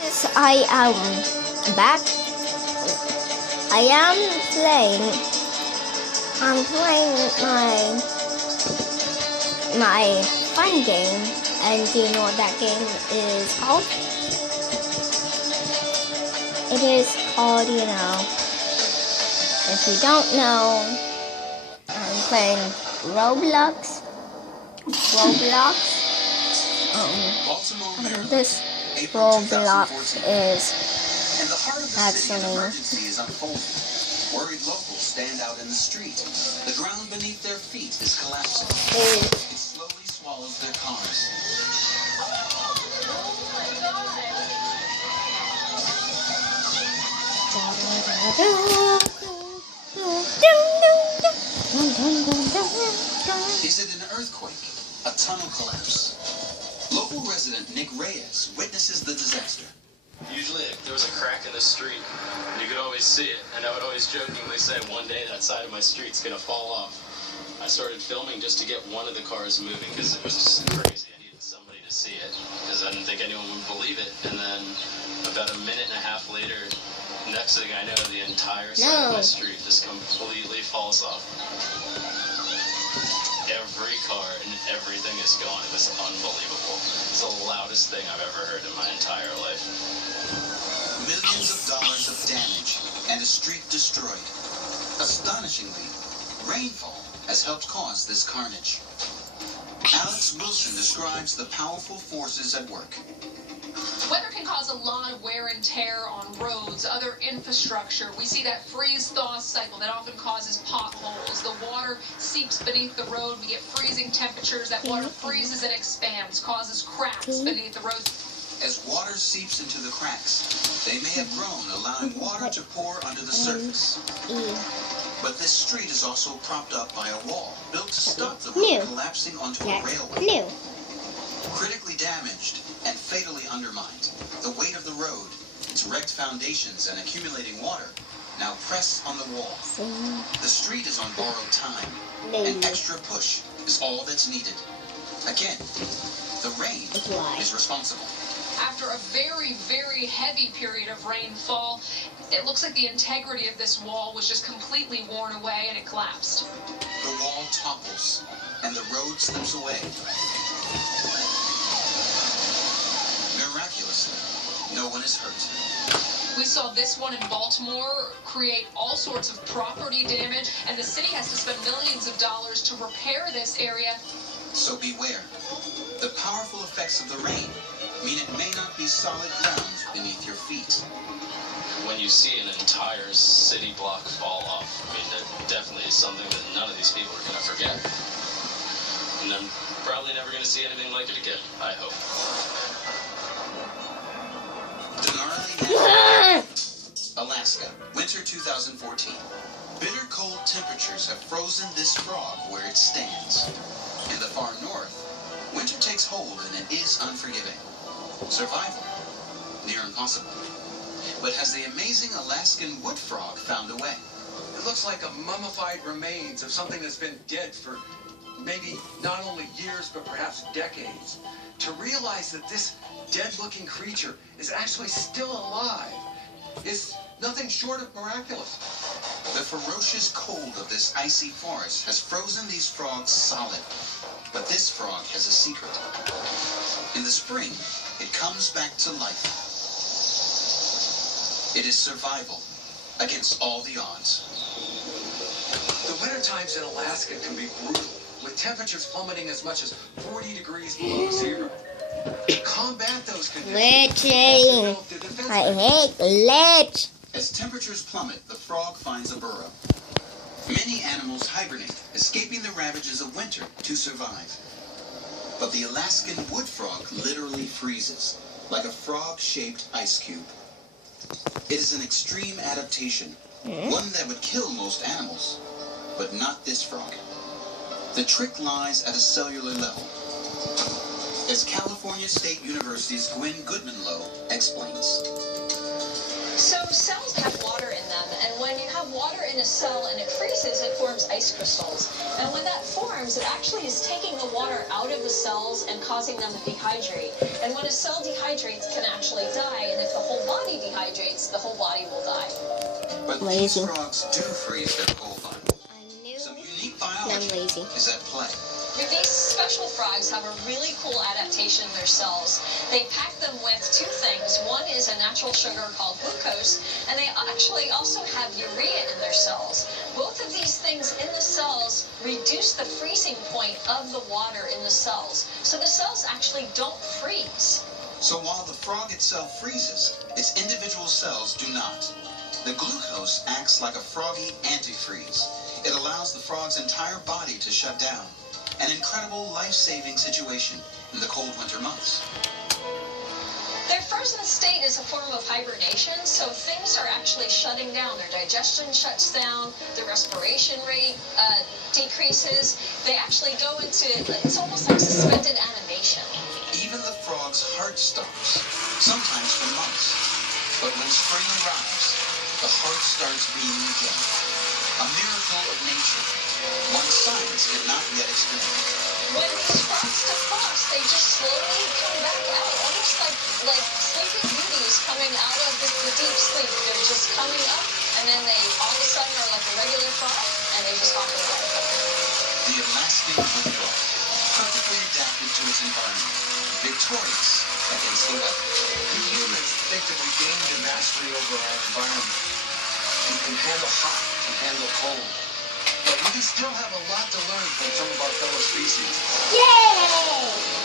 Yes, I am back. I am playing. I'm playing my fun game, and do you know what that game is called? It is called, if you don't know, I'm playing Roblox. This Roblox is actually. Worried locals stand out in the street. The ground beneath their feet is collapsing. It slowly swallows their cars. Is it an earthquake? A tunnel collapse? Local resident Nick Reyes witnesses the disaster. Usually there was a crack in the street, and you could always see it, and I would always jokingly say, one day that side of my street's gonna fall off. I started filming just to get one of the cars moving, because it was just crazy. I needed somebody to see it, because I didn't think anyone would believe it, and then about a minute and a half later, next thing I know, the entire side of my street just completely falls off. Every car and everything is gone. It was unbelievable. It's the loudest thing I've ever heard in my entire life. Millions of dollars of damage and a street destroyed. Astonishingly, rainfall has helped cause this carnage. Alex Wilson describes the powerful forces at work. Weather can cause a lot of wear and tear on roads, other infrastructure. We see that freeze-thaw cycle that often causes potholes. The water seeps beneath the road. We get freezing temperatures. That water freezes and expands, causes cracks beneath the road. As water seeps into the cracks, they may have grown, allowing water to pour under the surface. But this street is also propped up by a wall built to stop the road collapsing onto a railway. Critically damaged and fatally undermined, the weight of the road, its wrecked foundations and accumulating water now press on the wall. The street is on borrowed time. An extra push is all that's needed. Again, the rain is responsible. After a very, very heavy period of rainfall, it looks like the integrity of this wall was just completely worn away and it collapsed. The wall topples and the road slips away. Miraculously, no one is hurt. We saw this one in Baltimore create all sorts of property damage, and the city has to spend millions of dollars to repair this area. So beware. The powerful effects of the rain mean it may not be solid ground beneath your feet. When you see an entire city block fall off, I mean, that definitely is something that none of these people are going to forget. And I'm probably never going to see anything like it again, I hope. Denali, Alaska, winter 2014. Bitter cold temperatures have frozen this frog where it stands. In the far north, winter takes hold and it is unforgiving. Survival, near impossible. But has the amazing Alaskan wood frog found a way? It looks like a mummified remains of something that's been dead for maybe not only years, but perhaps decades. To realize that this dead-looking creature is actually still alive is nothing short of miraculous. The ferocious cold of this icy forest has frozen these frogs solid. But this frog has a secret. In the spring, it comes back to life. It is survival against all the odds. The winter times in Alaska can be brutal, with temperatures plummeting as much as 40 degrees below zero. To combat those conditions, Glitching. I hate glitch. As temperatures plummet, the frog finds a burrow. Many animals hibernate, escaping the ravages of winter to survive. But the Alaskan wood frog literally freezes, like a frog-shaped ice cube. It is an extreme adaptation, one that would kill most animals, but not this frog. The trick lies at a cellular level. As California State University's Gwen Goodman-Lowe explains. So cells have water in them, and when you have water in a cell and it freezes, it forms ice crystals. And when that forms, it actually is taking the water out of the cells and causing them to dehydrate. And when a cell dehydrates, it can actually die. And if dehydrates, the whole body will die. But these frogs do freeze their cold body. I knew. Some unique I'm biology lazy. is at play. These special frogs have a really cool adaptation in their cells. They pack them with two things. One is a natural sugar called glucose, and they actually also have urea in their cells. Both of these things in the cells reduce the freezing point of the water in the cells. So the cells actually don't freeze. So while the frog itself freezes, its individual cells do not. The glucose acts like a froggy antifreeze. It allows the frog's entire body to shut down. An incredible life-saving situation in the cold winter months. Their frozen state is a form of hibernation, so things are actually shutting down. Their digestion shuts down, their respiration rate decreases. They actually go into, it's almost like suspended animation. Even the frog's heart stops, sometimes for months. But when spring arrives, the heart starts beating again. A miracle of nature, one science cannot yet explain. When these frogs defrost, they just slowly come back out, almost like sleeping beauties coming out of the deep sleep. They're just coming up, and then they all of a sudden are like a regular frog, and they just hop away. The Alaskan wood frog, perfectly adapted to its environment, victorious against the weather. We humans think that we gained a mastery over our environment. We can handle hot, we can handle cold. But we can still have a lot to learn from some of our fellow species. Yay!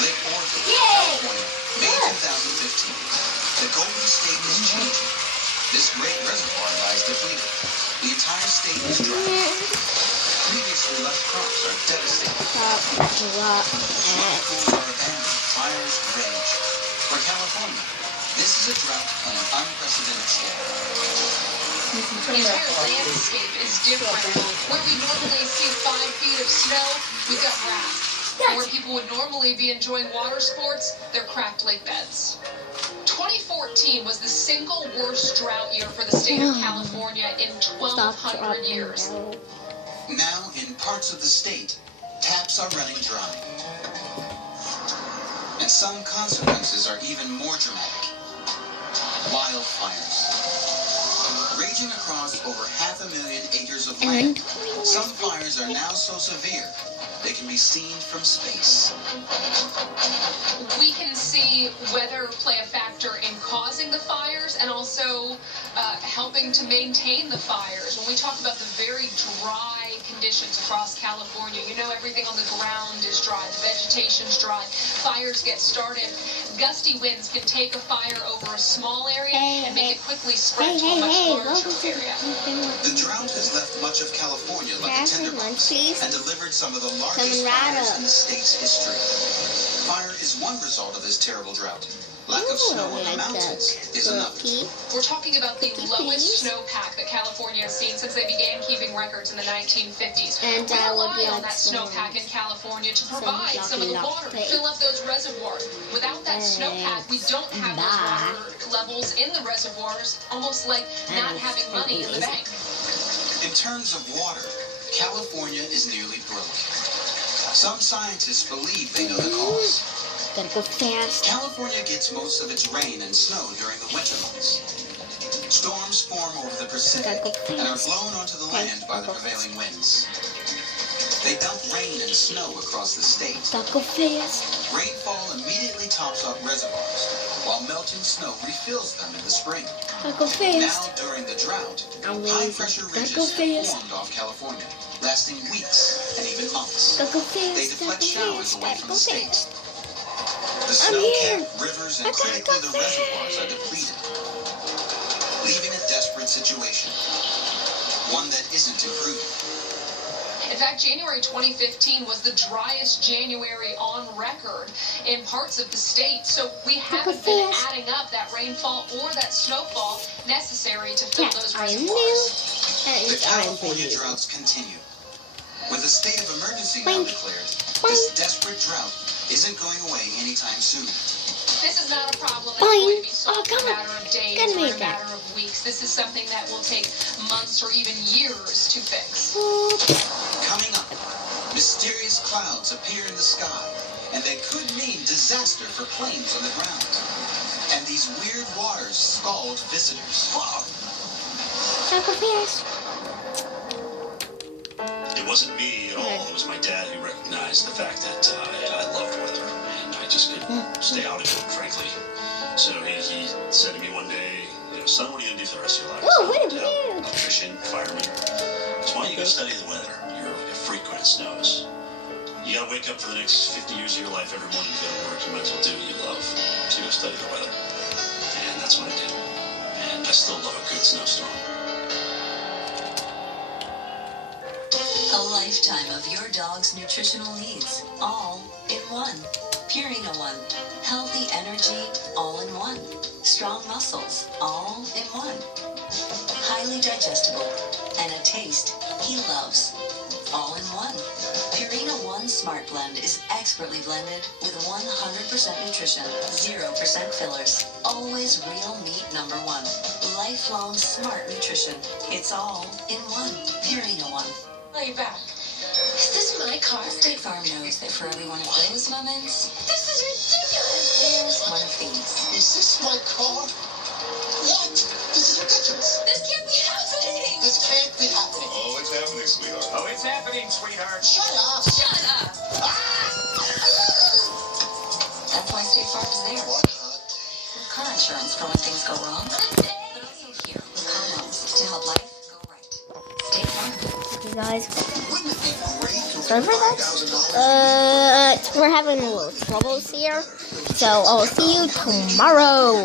Lake Orville, California, May 2015. The Golden State is changing. This great reservoir lies depleted. The entire state is dry. Previously lush crops are devastated. Swimming pools are abandoned. Fires rage. For California, this is a drought on an unprecedented scale. The entire landscape is different. Where we normally see 5 feet of snow, we've got grass. Where people would normally be enjoying water sports, they're cracked lake beds. 2014 was the single worst drought year for the state of California in 1,200 years. Now, in parts of the state, taps are running dry. And some consequences are even more dramatic. Wildfires. Raging across over 500,000 acres of land, some fires are now so severe they can be seen from space. We can see weather play a factor in causing the fires and also helping to maintain the fires. When we talk about the very dry conditions across California, you know everything on the ground is dry, the vegetation's dry, fires get started. Gusty winds can take a fire over a small area and make it quickly spread to a much larger area. The drought has left much of California like a tinderbox and delivered some of the largest fires in the state's history. Fire is one result of this terrible drought. Lack of snow on the mountains is another. We're talking about the lowest snowpack that California has seen since they began keeping records in the 1950s. And we rely on that snowpack in California to provide some of the water, to fill up those reservoirs. Without that snowpack, we don't have those water levels in the reservoirs, almost like not having money in the bank. In terms of water, California is nearly broke. Some scientists believe they know the cause. Gotta go fast. California gets most of its rain and snow during the winter months. Storms form over the Pacific and are blown onto the land by the prevailing winds. They dump rain and snow across the state. Gotta go fast. Rainfall immediately tops up reservoirs, while melting snow refills them in the spring. Gotta go Now, fast. during the drought, I'm lazy. high-pressure Gotta ridges go have fast. formed off California, lasting weeks and even months. Gotta go fast. They deflect showers away from the state. Fast. The I'm here. snow-capped rivers and I gotta critically go the reservoirs are depleted, leaving a desperate situation, one that isn't improving. In fact, January 2015 was the driest January on record in parts of the state. So we haven't been adding up that rainfall or that snowfall necessary to fill those I am new. reservoirs. And The it's I'm for California you. droughts continue. With a state of emergency now Boink. declared, Boink. this desperate drought isn't going away anytime soon. This is not a problem that's Boing. going to be solved in Oh, a come on. matter of days Gotta or make a that. matter of weeks. This is something that will take months or even years to fix. Coming up, mysterious clouds appear in the sky, and they could mean disaster for planes on the ground. And these weird waters scald visitors. Chocolate Pierce. It wasn't me at all. It was my dad who recognized the fact that I loved weather, and I just couldn't stay out of it, frankly. So he said to me one day, son, what are you going to do for the rest of your life? Whoa, what a Electrician, fireman. That's why you go study the weather. You're a freak when it snows. You got to wake up for the next 50 years of your life every morning. You go to work. You might as well do what you love. So you go study the weather. And that's what I did. And I still love a good snowstorm. A lifetime of your dog's nutritional needs, all in one. Purina One. Healthy energy, all in one. Strong muscles, all in one. Highly digestible, and a taste he loves, all in one. Purina One Smart Blend is expertly blended with 100% nutrition, 0% fillers. Always real meat number one. Lifelong smart nutrition. It's all in one. Purina One. Lay back. Is this my car? State Farm knows that for every one of those moments, This is ridiculous. there's one of these. Is this my car? What? This is ridiculous. This can't be happening. This can't be happening. Oh, it's happening, sweetheart. Oh, it's happening, sweetheart. Shut up. Shut up. That's why State Farm is there. What a day. With car insurance for when things go wrong, but also here with car loans to help life go right. State Farm. You guys. Wouldn't it be great to Sorry for that. We're having a little troubles here. So I'll see you tomorrow.